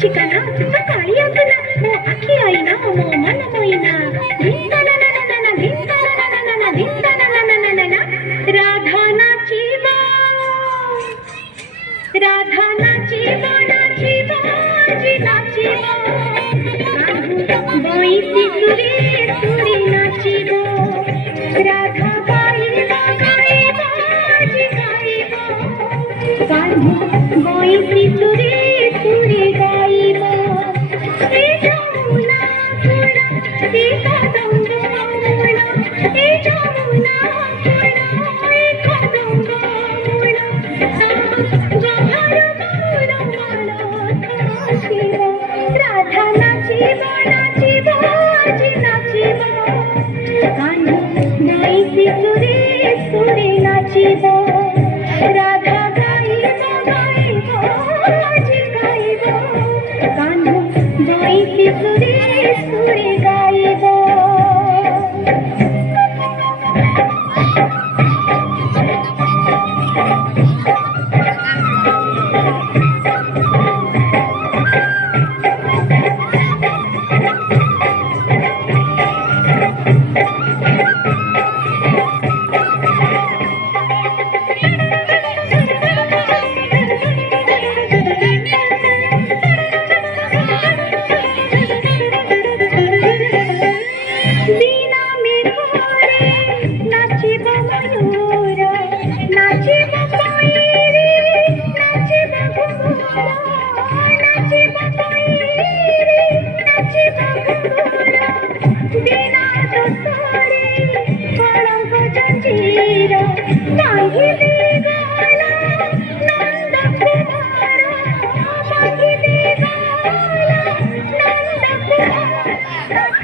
ठिकाणा तुझा काळी असना मो आखी आईना मो मन मोईना धिंता ना ना ना ना धिंता ना ना ना ना धिंता ना ना ना ना ना राधा नाची राधा नाची नाची बाजी नाची बाई सुरे सुरी नाची राधा गाई गाई बाजी गाई कान्हू बाई सुरे सुरी राधा नाची नाची बाजी नाची कान्हू गाई सुरे सुरे नाची राधा गाई गाई बाजी गाई कान्हू गाई सुरे सुरे गाई नाची